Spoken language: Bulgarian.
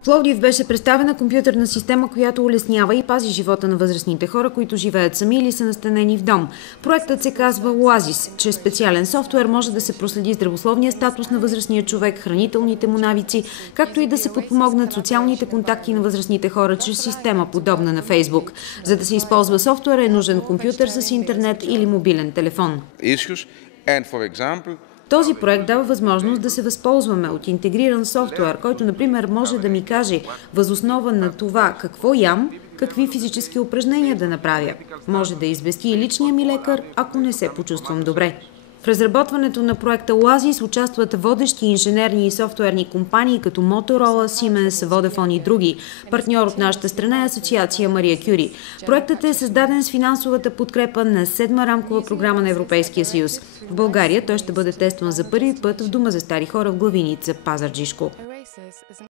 В Пловдив беше представена компютърна система, която улеснява и пази живота на възрастните хора, които живеят сами или са настанени в дом. Проектът се казва Оазис. Чрез специален софтуер може да се проследи здравословния статус на възрастния човек, хранителните му навици, както и да се подпомогнат социалните контакти на възрастните хора чрез система, подобна на Фейсбук. За да се използва софтуера, е нужен компютър с интернет или мобилен телефон. Този проект дава възможност да се възползваме от интегриран софтуер, който, например, може да ми каже въз основа на това какво ям, какви физически упражнения да направя. Може да извести и личния ми лекар, ако не се почувствам добре. В разработването на проекта Oasis участват водещи инженерни и софтуерни компании като Motorola, Siemens, Vodafone и други. Партньор от нашата страна е Асоциация Мария Кюри. Проектът е създаден с финансовата подкрепа на 7-ма рамкова програма на Европейския съюз. В България той ще бъде тестван за първи път в Дома за стари хора в Главиница, Пазарджишко.